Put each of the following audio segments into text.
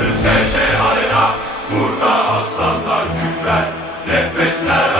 Üstünde şehaina Burada aslanlar kükrer Nefesler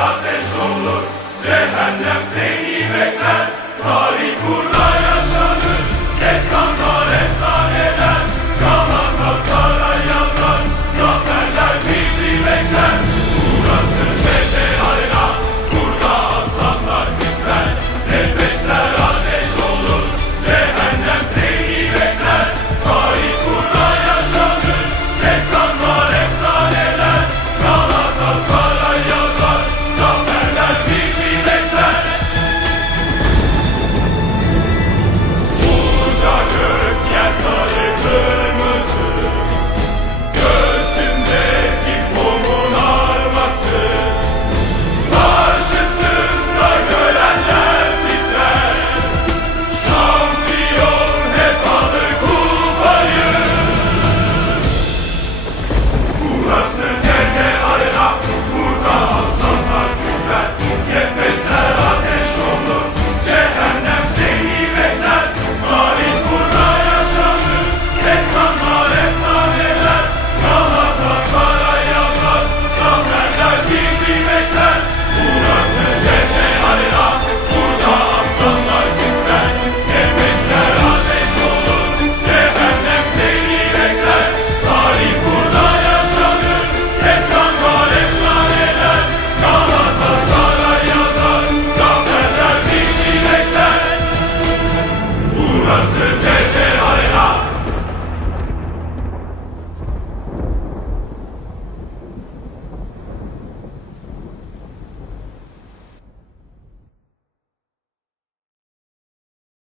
Blessed